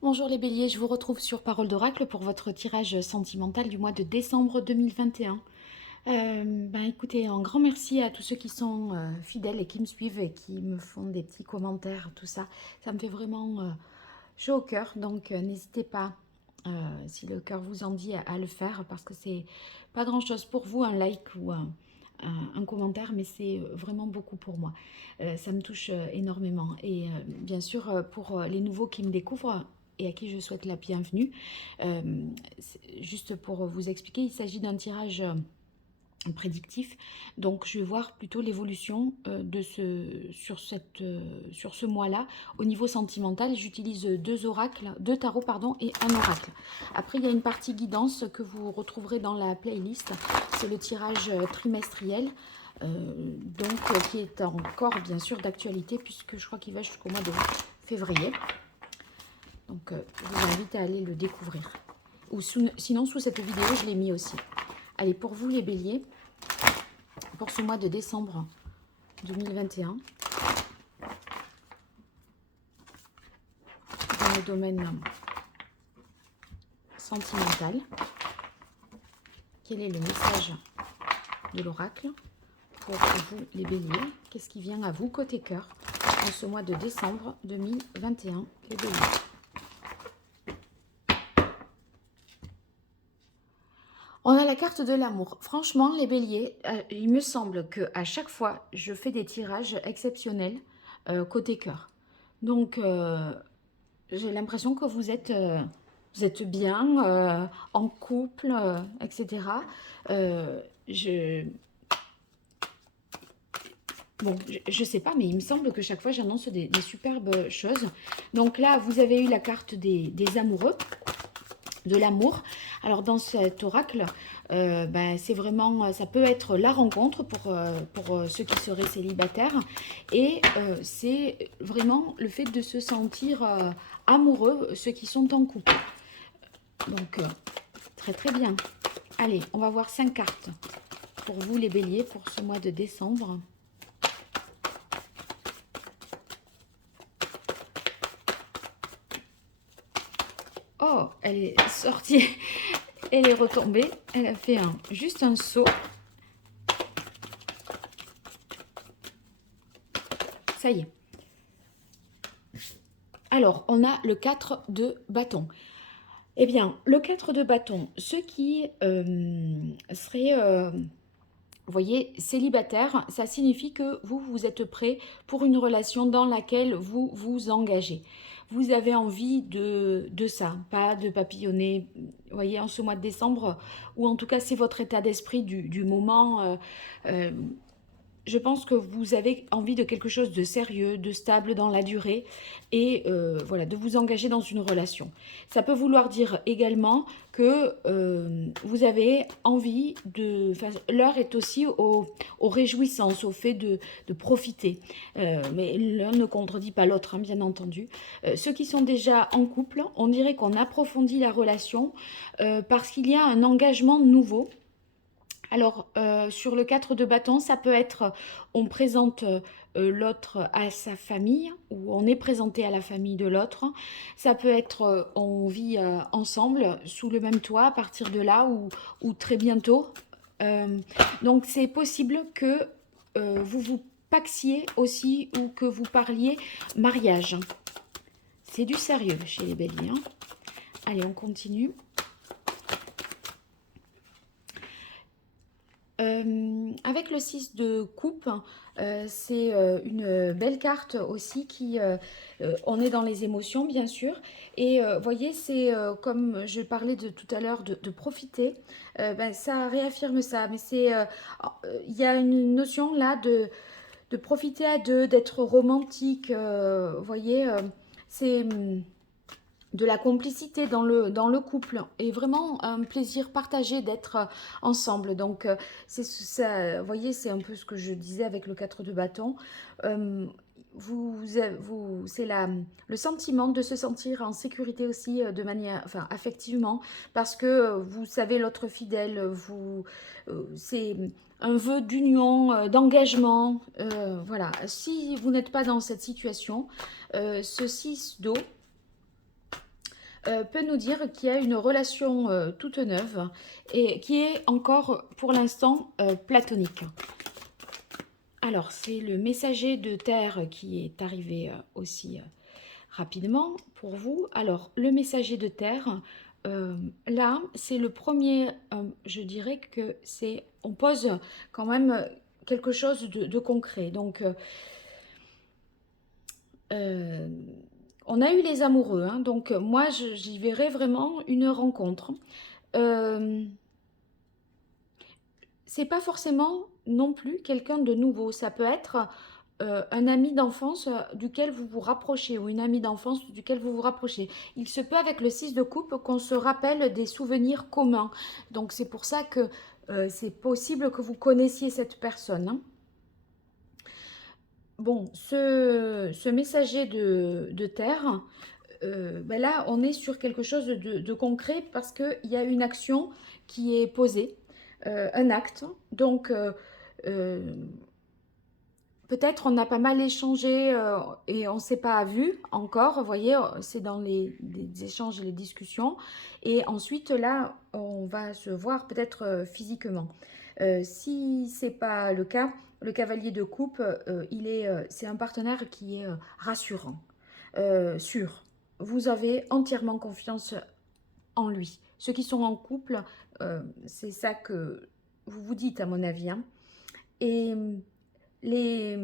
Bonjour les béliers, je vous retrouve sur Parole d'Oracle pour votre tirage sentimental du mois de décembre 2021. Écoutez, un grand merci à tous ceux qui sont fidèles et qui me suivent et qui me font des petits commentaires, tout ça. Ça me fait vraiment chaud au cœur, donc n'hésitez pas, si le cœur vous en dit, à le faire parce que c'est pas grand chose pour vous, un like ou un commentaire, mais c'est vraiment beaucoup pour moi. Ça me touche énormément. Et bien sûr, pour les nouveaux qui me découvrent, et à qui je souhaite la bienvenue. Juste pour vous expliquer, il s'agit d'un tirage prédictif. Donc je vais voir plutôt l'évolution sur ce mois-là. Au niveau sentimental, j'utilise deux tarots pardon, et un oracle. Après, il y a une partie guidance que vous retrouverez dans la playlist. C'est le tirage trimestriel. Qui est encore bien sûr d'actualité puisque je crois qu'il va jusqu'au mois de février. Donc, je vous invite à aller le découvrir. Ou sinon, sous cette vidéo, je l'ai mis aussi. Allez, pour vous les béliers, pour ce mois de décembre 2021, dans le domaine sentimental, quel est le message de l'oracle pour vous les béliers? Qu'est-ce qui vient à vous côté cœur en ce mois de décembre 2021, les béliers? On a la carte de l'amour. Franchement, les béliers, il me semble qu'à chaque fois, je fais des tirages exceptionnels côté cœur. Donc, j'ai l'impression que vous êtes bien en couple, etc. Je... Bon, je sais pas, mais il me semble que chaque fois, j'annonce des superbes choses. Donc là, vous avez eu la carte des amoureux, de l'amour. Alors dans cet oracle, c'est vraiment, ça peut être la rencontre pour ceux qui seraient célibataires, et c'est vraiment le fait de se sentir amoureux, ceux qui sont en couple. Donc très très bien. Allez, on va voir 5 cartes pour vous les béliers pour ce mois de décembre. Oh, elle est sortie, elle est retombée, elle a fait juste un saut. Ça y est. Alors, on a le 4 de bâton. Eh bien, le 4 de bâton, ceux qui seraient, vous voyez, célibataires, ça signifie que vous êtes prêt pour une relation dans laquelle vous vous engagez. Vous avez envie de ça, pas de papillonner, vous voyez, en ce mois de décembre, ou en tout cas, c'est votre état d'esprit du moment. Je pense que vous avez envie de quelque chose de sérieux, de stable dans la durée, et voilà, de vous engager dans une relation. Ça peut vouloir dire également que vous avez envie de... L'heure est aussi aux réjouissances, au fait de profiter. Mais l'un ne contredit pas l'autre, hein, bien entendu. Ceux qui sont déjà en couple, on dirait qu'on approfondit la relation parce qu'il y a un engagement nouveau. Alors, sur le 4 de bâton, ça peut être, on présente l'autre à sa famille, ou on est présenté à la famille de l'autre. Ça peut être, on vit ensemble, sous le même toit, à partir de là, ou très bientôt. Euh, donc, c'est possible que vous vous paxiez aussi, ou que vous parliez mariage. C'est du sérieux chez les béliers, hein. Allez, on continue. Avec le 6 de coupe, c'est une belle carte aussi qui... on est dans les émotions, bien sûr. Et vous voyez, c'est comme je parlais tout à l'heure de profiter. Ça réaffirme ça. Mais c'est... il y a une notion là de profiter à deux, d'être romantique. Vous voyez, c'est... de la complicité dans le couple et vraiment un plaisir partagé d'être ensemble. Donc, c'est ça, vous voyez, c'est un peu ce que je disais avec le 4 de bâton. C'est le sentiment de se sentir en sécurité aussi de manière, enfin, affectivement, parce que vous savez l'autre fidèle, c'est un vœu d'union, d'engagement. Voilà, si vous n'êtes pas dans cette situation, ce 6 d'eau, peut nous dire qu'il y a une relation toute neuve et qui est encore pour l'instant platonique. Alors, c'est le messager de terre qui est arrivé aussi rapidement pour vous. Alors, le messager de terre, là, c'est le premier, je dirais que c'est, on pose quand même quelque chose de concret. Donc, on a eu les amoureux, hein, donc moi, j'y verrais vraiment une rencontre. C'est pas forcément non plus quelqu'un de nouveau. Ça peut être un ami d'enfance duquel vous vous rapprochez ou une amie d'enfance duquel vous vous rapprochez. Il se peut avec le 6 de coupe qu'on se rappelle des souvenirs communs. Donc c'est pour ça que c'est possible que vous connaissiez cette personne, hein. Bon, ce messager de terre, ben là, on est sur quelque chose de concret parce qu'il y a une action qui est posée, un acte. Donc, peut-être on a pas mal échangé et on ne s'est pas vu encore. Vous voyez, c'est dans les échanges et les discussions. Et ensuite, là, on va se voir peut-être physiquement. Si ce n'est pas le cas, le cavalier de coupe, c'est un partenaire qui est rassurant, sûr. Vous avez entièrement confiance en lui. Ceux qui sont en couple, c'est ça que vous vous dites à mon avis, hein. Et les,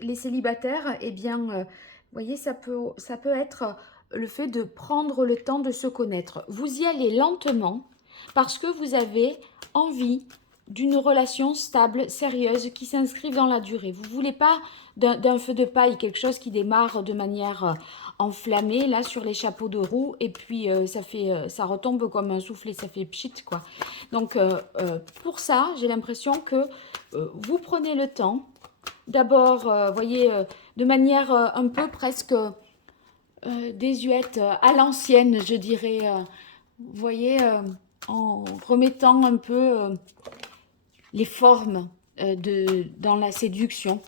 les célibataires, eh bien, vous voyez, ça peut être le fait de prendre le temps de se connaître. Vous y allez lentement parce que vous avez envie d'une relation stable, sérieuse, qui s'inscrive dans la durée. Vous ne voulez pas d'un feu de paille, quelque chose qui démarre de manière enflammée, là, sur les chapeaux de roue, et puis ça retombe comme un soufflet, ça fait pchit, quoi. Donc, pour ça, j'ai l'impression que vous prenez le temps, d'abord, voyez, de manière un peu presque désuète, à l'ancienne, je dirais, vous voyez, en remettant un peu les formes dans la séduction.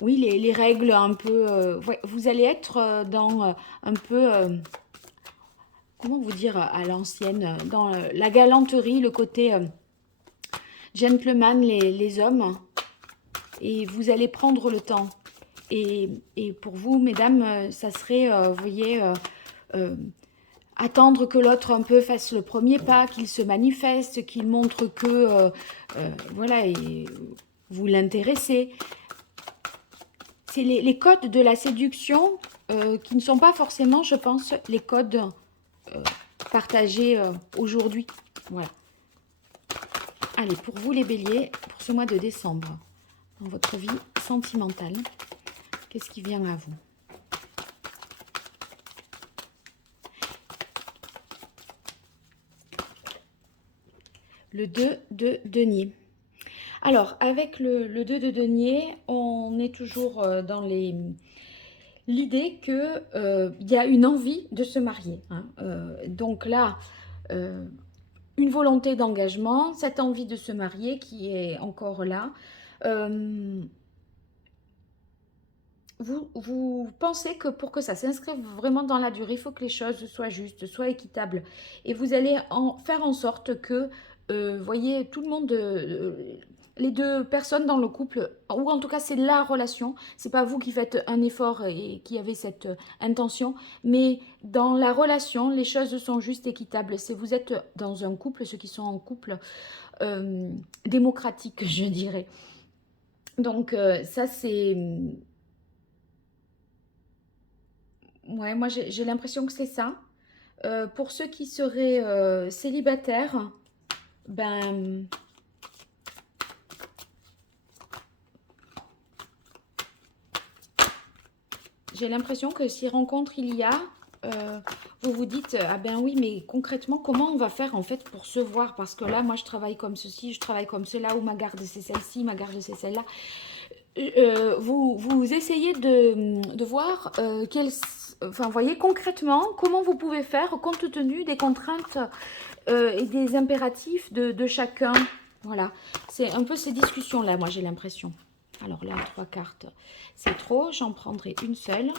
Oui, les règles un peu... vous allez être dans un peu... comment vous dire à l'ancienne, dans la galanterie, le côté gentleman, les hommes. Et vous allez prendre le temps. Et pour vous, mesdames, ça serait, vous voyez... attendre que l'autre un peu fasse le premier pas, qu'il se manifeste, qu'il montre que, voilà, et vous l'intéressez. C'est les codes de la séduction qui ne sont pas forcément, je pense, les codes partagés aujourd'hui. Voilà. Allez, pour vous les béliers, pour ce mois de décembre, dans votre vie sentimentale, qu'est-ce qui vient à vous ? Le 2 de denier. Alors, avec le 2 de denier, on est toujours dans l'idée qu'il y a une envie de se marier, hein. Donc là, une volonté d'engagement, cette envie de se marier qui est encore là. Vous pensez que pour que ça s'inscrive vraiment dans la durée, il faut que les choses soient justes, soient équitables. Et vous allez faire en sorte que, voyez, tout le monde, les deux personnes dans le couple, ou en tout cas c'est la relation, c'est pas vous qui faites un effort et qui avez cette intention, mais dans la relation, les choses sont justes, équitables. Si vous êtes dans un couple, ceux qui sont en couple démocratique, je dirais. Donc ça c'est... Ouais, moi j'ai l'impression que c'est ça. Pour ceux qui seraient célibataires, ben... j'ai l'impression que si rencontre il y a, vous vous dites, ah ben oui, mais concrètement, comment on va faire en fait pour se voir? Parce que là, moi je travaille comme ceci, je travaille comme cela, ou ma garde c'est celle-ci, ma garde c'est celle-là. Vous essayez de voir enfin, voyez concrètement comment vous pouvez faire compte tenu des contraintes et des impératifs de chacun. Voilà, c'est un peu ces discussions-là, moi j'ai l'impression. Alors là, 3 cartes, c'est trop. J'en prendrai une seule.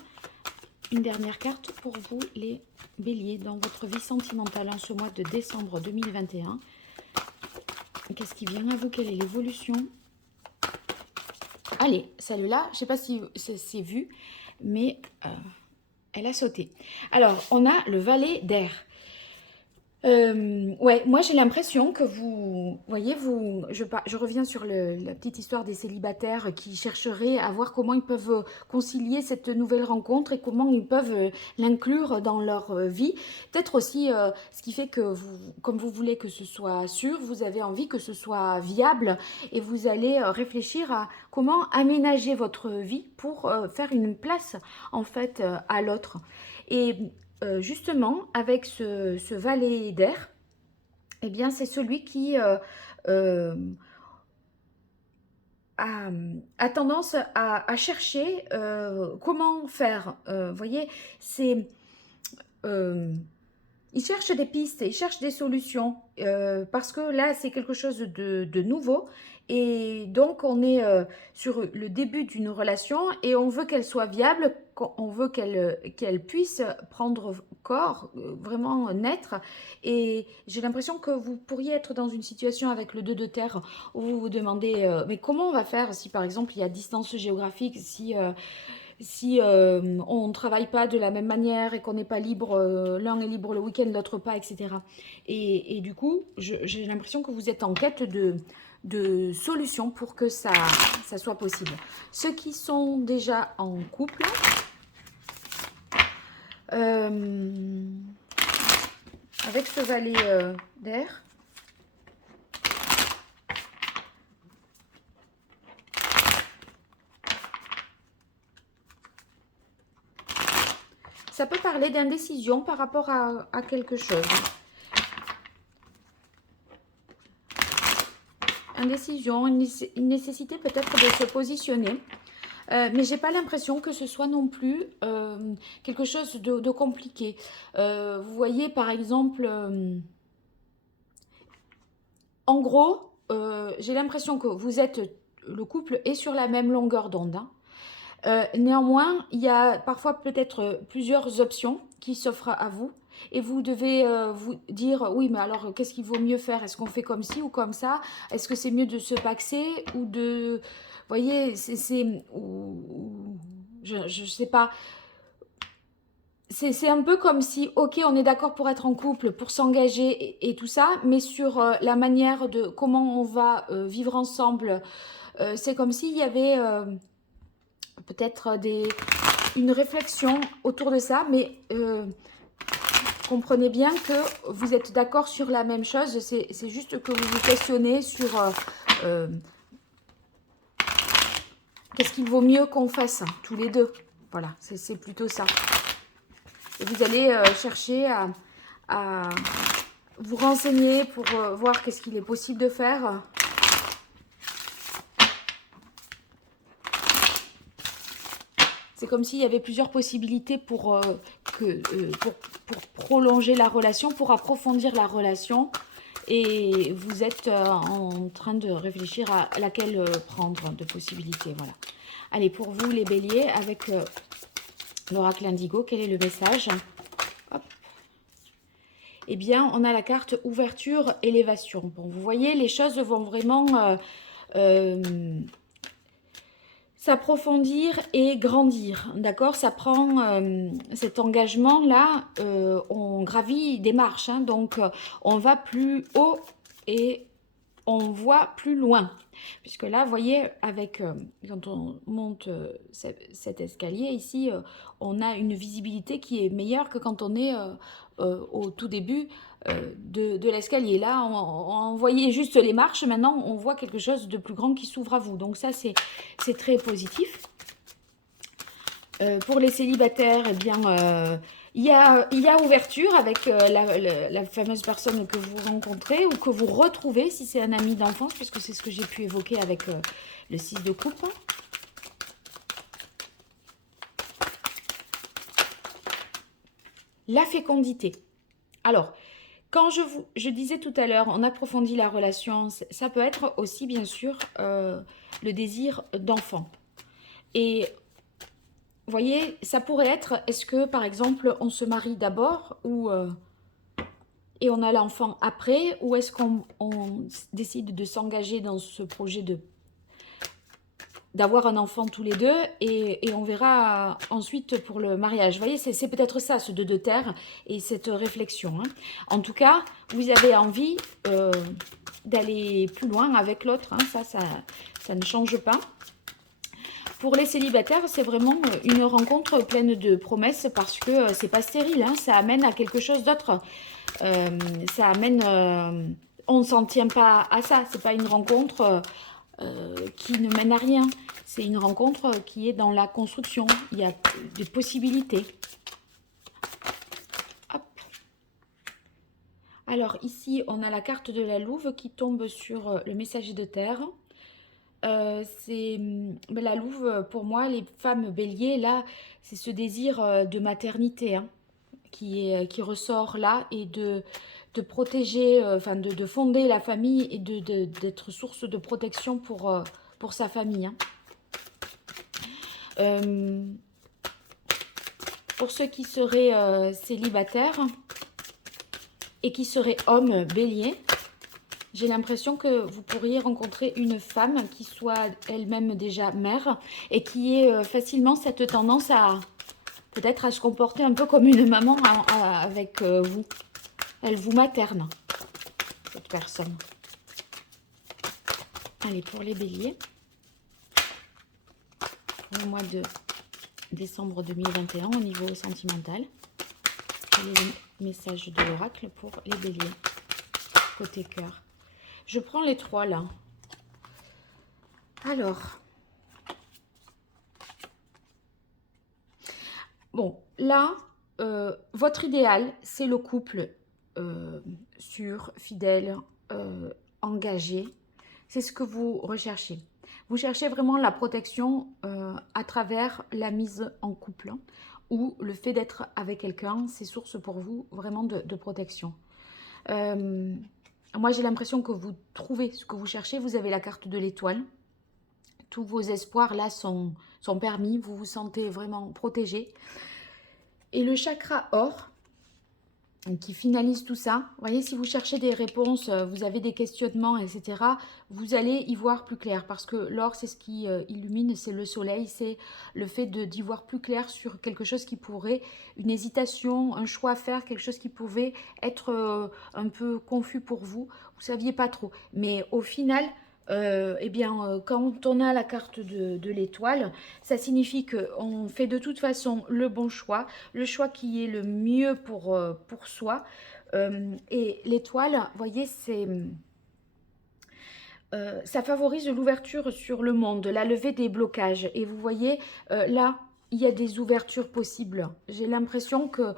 Une dernière carte pour vous, les béliers, dans votre vie sentimentale en ce mois de décembre 2021. Qu'est-ce qui vient à vous? Quelle est l'évolution? Allez, celle-là, je ne sais pas si c'est vu, mais elle a sauté. Alors, on a le valet d'air. Ouais, moi j'ai l'impression que vous voyez, je reviens sur la petite histoire des célibataires qui chercheraient à voir comment ils peuvent concilier cette nouvelle rencontre et comment ils peuvent l'inclure dans leur vie. Peut-être aussi ce qui fait que vous, comme vous voulez que ce soit sûr, vous avez envie que ce soit viable et vous allez réfléchir à comment aménager votre vie pour faire une place en fait à l'autre. Et justement, avec ce valet d'air, eh bien, c'est celui qui euh, a tendance à chercher comment faire. Vous voyez, c'est... il cherche des pistes, il cherche des solutions, parce que là, c'est quelque chose de nouveau. Et donc, on est sur le début d'une relation et on veut qu'elle soit viable, on veut qu'elle puisse prendre corps, vraiment naître. Et j'ai l'impression que vous pourriez être dans une situation avec le 2 de terre où vous vous demandez, mais comment on va faire si par exemple il y a distance géographique, si on ne travaille pas de la même manière et qu'on n'est pas libre, l'un est libre le week-end, l'autre pas, etc. Et du coup, j'ai l'impression que vous êtes en quête de solutions pour que ça soit possible. Ceux qui sont déjà en couple, avec ce valet d'air, ça peut parler d'indécision par rapport à quelque chose. Indécision, une nécessité peut-être de se positionner. Mais j'ai pas l'impression que ce soit non plus quelque chose de compliqué. Vous voyez, par exemple, en gros, j'ai l'impression que vous êtes, le couple est sur la même longueur d'onde, hein. Néanmoins, il y a parfois peut-être plusieurs options qui s'offrent à vous. Et vous devez vous dire, oui, mais alors qu'est-ce qu'il vaut mieux faire? Est-ce qu'on fait comme ci ou comme ça? Est-ce que c'est mieux de se paxer ou de... Vous voyez, je ne sais pas. C'est un peu comme si, ok, on est d'accord pour être en couple, pour s'engager et tout ça, mais sur la manière de comment on va vivre ensemble, c'est comme s'il y avait peut-être une réflexion autour de ça, mais comprenez bien que vous êtes d'accord sur la même chose, c'est juste que vous vous questionnez sur qu'est-ce qu'il vaut mieux qu'on fasse tous les deux. Voilà, c'est plutôt ça. Et vous allez chercher à vous renseigner pour voir qu'est-ce qu'il est possible de faire. C'est comme s'il y avait plusieurs possibilités pour prolonger la relation, pour approfondir la relation. Et vous êtes en train de réfléchir à laquelle prendre de possibilités. Voilà. Allez, pour vous les béliers, avec l'oracle indigo, quel est le message? Hop. Eh bien, on a la carte ouverture, élévation. Bon, vous voyez, les choses vont vraiment s'approfondir et grandir, d'accord? Ça prend cet engagement-là, on gravit des marches, hein, donc on va plus haut et on voit plus loin. Puisque là, vous voyez, avec quand on monte cet escalier ici, on a une visibilité qui est meilleure que quand on est au tout début de l'escalier. Là, on voyait juste les marches. Maintenant, on voit quelque chose de plus grand qui s'ouvre à vous. Donc ça, c'est très positif. Pour les célibataires, eh bien, il y a ouverture avec la fameuse personne que vous rencontrez ou que vous retrouvez si c'est un ami d'enfance, puisque c'est ce que j'ai pu évoquer avec le 6 de coupe. La fécondité. Alors, Quand je disais tout à l'heure, on approfondit la relation, ça peut être aussi, bien sûr, le désir d'enfant. Et vous voyez, ça pourrait être, est-ce que, par exemple, on se marie d'abord et on a l'enfant après, ou est-ce qu'on décide de s'engager dans ce projet d'avoir un enfant tous les deux et on verra ensuite pour le mariage. Vous voyez, c'est peut-être ça, ce deux de terre et cette réflexion. Hein. En tout cas, vous avez envie d'aller plus loin avec l'autre. Hein. Ça ne change pas. Pour les célibataires, c'est vraiment une rencontre pleine de promesses parce que c'est pas stérile. Hein. Ça amène à quelque chose d'autre. Ça amène... on ne s'en tient pas à ça. C'est pas une rencontre... qui ne mène à rien. C'est une rencontre qui est dans la construction. Il y a des possibilités. Hop. Alors ici, on a la carte de la louve qui tombe sur le messager de terre. C'est la louve, pour moi, les femmes béliers, là, c'est ce désir de maternité hein, qui ressort là et de protéger, enfin de fonder la famille et d'être source de protection pour sa famille. Hein. Pour ceux qui seraient célibataires et qui seraient hommes béliers, j'ai l'impression que vous pourriez rencontrer une femme qui soit elle-même déjà mère et qui ait facilement cette tendance à peut-être à se comporter un peu comme une maman avec vous. Elle vous materne, cette personne. Allez, pour les béliers, pour le mois de décembre 2021 au niveau sentimental, quel est le message de l'oracle pour les béliers, côté cœur. Je prends les trois là. Alors, bon, là, votre idéal, c'est le couple sûr, fidèle, engagé. C'est ce que vous recherchez. Vous cherchez vraiment la protection à travers la mise en couple hein, ou le fait d'être avec quelqu'un, c'est source pour vous vraiment de protection. Moi, j'ai l'impression que vous trouvez ce que vous cherchez. Vous avez la carte de l'étoile. Tous vos espoirs là sont permis. Vous vous sentez vraiment protégé. Et le chakra or qui finalise tout ça. Vous voyez, si vous cherchez des réponses, vous avez des questionnements, etc., vous allez y voir plus clair. Parce que l'or, c'est ce qui illumine, c'est le soleil, c'est le fait d'y voir plus clair sur quelque chose qui pourrait, une hésitation, un choix à faire, quelque chose qui pouvait être un peu confus pour vous. Vous ne saviez pas trop. Mais au final... eh bien, quand on a la carte de l'étoile, ça signifie qu'on fait de toute façon le bon choix, le choix qui est le mieux pour soi. Et l'étoile, vous voyez, ça favorise l'ouverture sur le monde, la levée des blocages. Et vous voyez, là, il y a des ouvertures possibles. J'ai l'impression que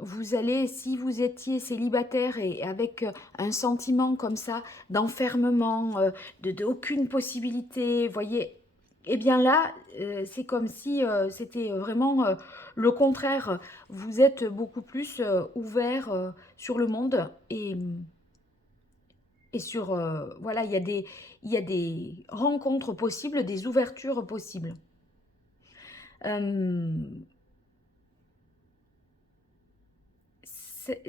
vous allez, si vous étiez célibataire et avec un sentiment comme ça d'enfermement, d'aucune possibilité, vous voyez, eh bien là, c'est comme si c'était vraiment le contraire. Vous êtes beaucoup plus ouvert sur le monde et sur, voilà, il y a des rencontres possibles, des ouvertures possibles.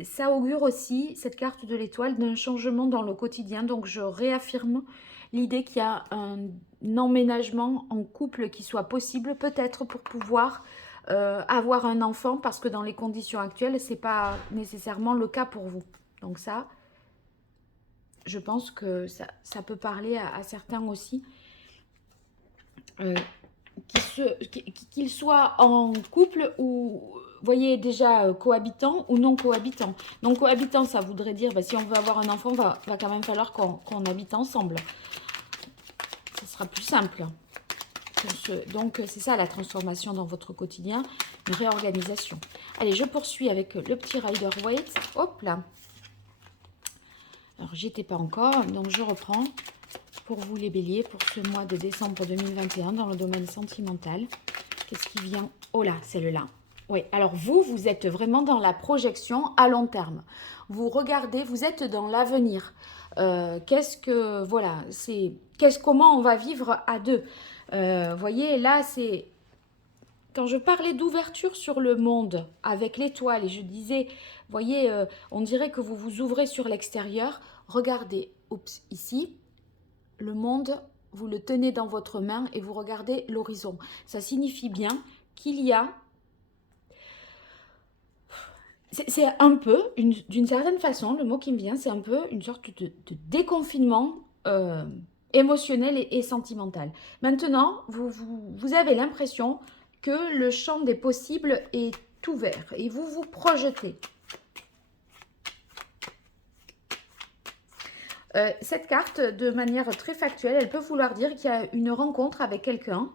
Ça augure aussi, cette carte de l'étoile, d'un changement dans le quotidien. Donc, je réaffirme l'idée qu'il y a un emménagement en couple qui soit possible, peut-être pour pouvoir avoir un enfant, parce que dans les conditions actuelles, ce n'est pas nécessairement le cas pour vous. Donc ça, je pense que ça peut parler à certains aussi. Qu'ils soient en couple ou, vous voyez, déjà cohabitants ou non cohabitants. Non cohabitants, ça voudrait dire, bah, si on veut avoir un enfant, va quand même falloir qu'on habite ensemble. Ce sera plus simple. Donc, c'est ça la transformation dans votre quotidien, une réorganisation. Allez, je poursuis avec le petit Rider-Waite. Hop là. Alors, j'y étais pas encore, donc je reprends. Pour vous les béliers, pour ce mois de décembre 2021 dans le domaine sentimental. Qu'est-ce qui vient? Oh là, c'est le là. Oui, alors vous êtes vraiment dans la projection à long terme. Vous regardez, vous êtes dans l'avenir. Qu'est-ce que, voilà, comment on va vivre à deux. Voyez, là, c'est quand je parlais d'ouverture sur le monde avec l'étoile et je disais, voyez, on dirait que vous vous ouvrez sur l'extérieur. Regardez, oups, ici, le monde, vous le tenez dans votre main et vous regardez l'horizon. Ça signifie bien qu'il y a, c'est un peu, d'une certaine façon, le mot qui me vient, c'est un peu une sorte de déconfinement émotionnel et sentimental. Maintenant, vous avez l'impression que le champ des possibles est ouvert et vous vous projetez. Cette carte, de manière très factuelle, elle peut vouloir dire qu'il y a une rencontre avec quelqu'un.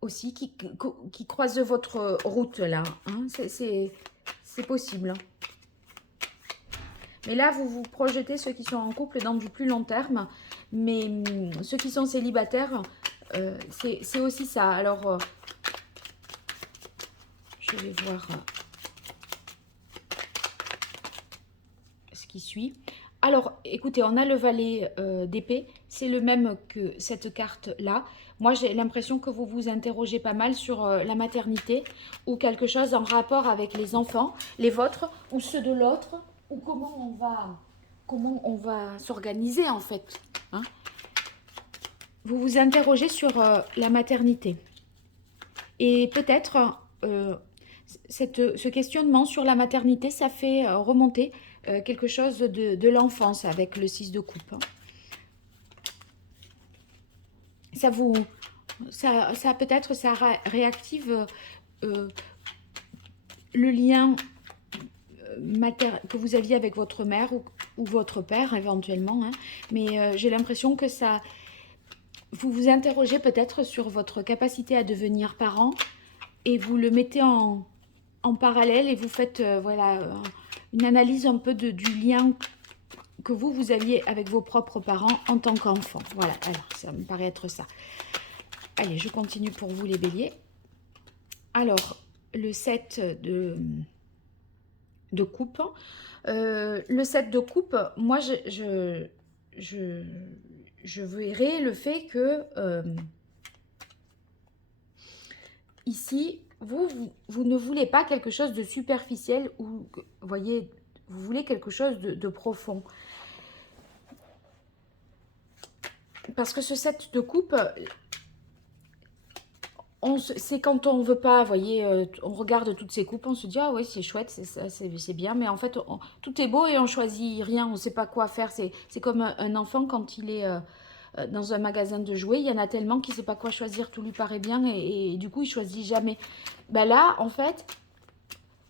Aussi, qui croise votre route, là. Hein, c'est possible. Mais là, vous vous projetez ceux qui sont en couple dans du plus long terme. Mais ceux qui sont célibataires, c'est aussi ça. Alors, je vais voir ce qui suit. Alors, écoutez, on a le valet d'épée. C'est le même que cette carte-là. Moi, j'ai l'impression que vous vous interrogez pas mal sur la maternité ou quelque chose en rapport avec les enfants, les vôtres ou ceux de l'autre, ou comment on va s'organiser en fait. Hein. Vous vous interrogez sur la maternité. Et peut-être ce questionnement sur la maternité, ça fait remonter quelque chose de l'enfance avec le 6 de coupe. Hein. Ça peut-être, ça réactive le lien que vous aviez avec votre mère ou votre père éventuellement. Hein. Mais j'ai l'impression que ça... Vous vous interrogez peut-être sur votre capacité à devenir parent et vous le mettez en parallèle et vous faites voilà, une analyse un peu du lien que vous aviez avec vos propres parents en tant qu'enfant. Voilà, alors ça me paraît être ça. Allez, je continue pour vous les béliers. Alors, le 7 de coupe. Le 7 de coupe, moi, je verrai le fait que ici, vous ne voulez pas quelque chose de superficiel ou, vous voyez, vous voulez quelque chose de profond. Parce que ce 7 de coupe, c'est quand on veut pas, vous voyez, on regarde toutes ces coupes, on se dit, ah oui, c'est chouette, c'est bien, mais en fait, tout est beau et on choisit rien, on ne sait pas quoi faire. C'est comme un enfant quand il est dans un magasin de jouets, il y en a tellement qu'il ne sait pas quoi choisir, tout lui paraît bien et du coup, il choisit jamais. Ben là, en fait,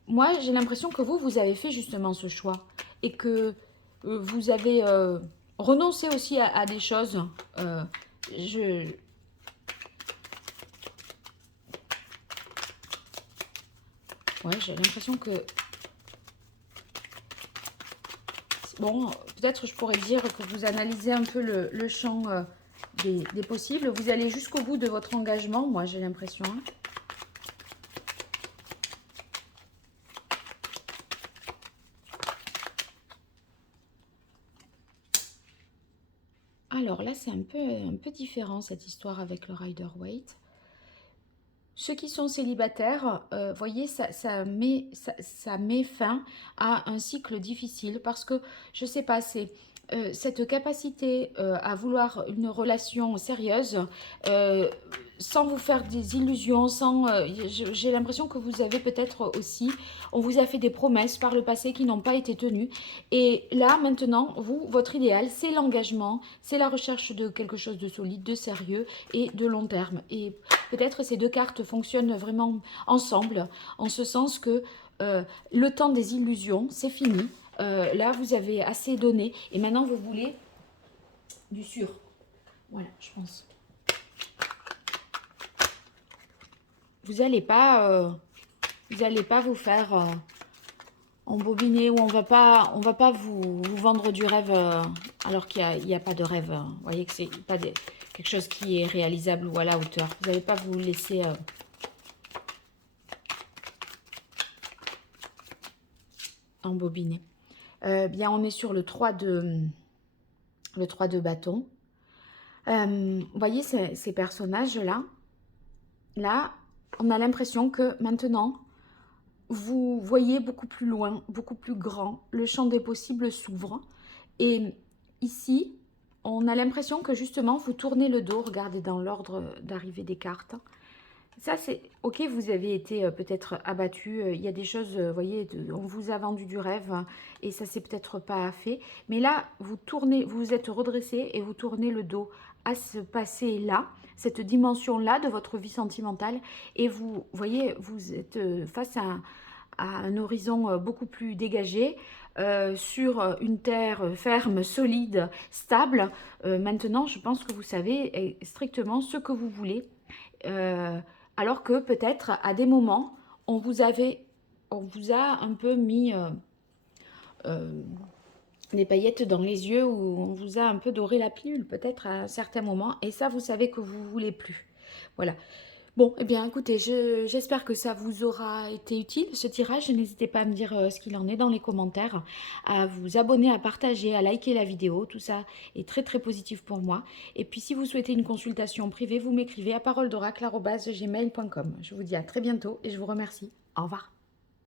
moi, j'ai l'impression que vous avez fait justement ce choix et que vous avez renoncé aussi à des choses. Ouais, j'ai l'impression que... Bon, peut-être je pourrais dire que vous analysez un peu le champ des possibles. Vous allez jusqu'au bout de votre engagement, moi j'ai l'impression. Hein. Alors là, c'est un peu différent cette histoire avec le Rider-Waite. Ceux qui sont célibataires, voyez, ça met fin à un cycle difficile parce que, je ne sais pas, c'est cette capacité à vouloir une relation sérieuse sans vous faire des illusions, j'ai l'impression que vous avez peut-être aussi, on vous a fait des promesses par le passé qui n'ont pas été tenues. Et là, maintenant, votre idéal, c'est l'engagement, c'est la recherche de quelque chose de solide, de sérieux et de long terme. Et peut-être ces deux cartes fonctionnent vraiment ensemble, en ce sens que le temps des illusions, c'est fini. Là, vous avez assez donné et maintenant, vous voulez du sûr. Voilà, je pense. Vous n'allez pas vous faire embobiner ou on va pas vous vendre du rêve alors qu'il n'y a pas de rêve. Vous voyez que c'est pas quelque chose qui est réalisable ou à la hauteur. Vous n'allez pas vous laisser embobiner. Bien, on est sur le 3 de bâton. Vous voyez ces personnages-là, là, on a l'impression que maintenant, vous voyez beaucoup plus loin, beaucoup plus grand. Le champ des possibles s'ouvre. Et ici, on a l'impression que justement, vous tournez le dos. Regardez dans l'ordre d'arrivée des cartes. Ça, c'est ok, vous avez été peut-être abattu. Il y a des choses, vous voyez, on vous a vendu du rêve et ça s'est peut-être pas fait. Mais là, vous tournez, vous vous êtes redressé et vous tournez le dos à ce passé-là, cette dimension-là de votre vie sentimentale. Et vous voyez, vous êtes face à un horizon beaucoup plus dégagé, sur une terre ferme, solide, stable. Maintenant, je pense que vous savez strictement ce que vous voulez. Alors que peut-être à des moments, on vous a un peu mis des paillettes dans les yeux ou on vous a un peu doré la pilule peut-être à certains moments et ça vous savez que vous ne voulez plus. Voilà. Bon, eh bien écoutez, j'espère que ça vous aura été utile ce tirage. N'hésitez pas à me dire ce qu'il en est dans les commentaires, à vous abonner, à partager, à liker la vidéo. Tout ça est très très positif pour moi. Et puis si vous souhaitez une consultation privée, vous m'écrivez à paroledoracle@gmail.com. Je vous dis à très bientôt et je vous remercie. Au revoir.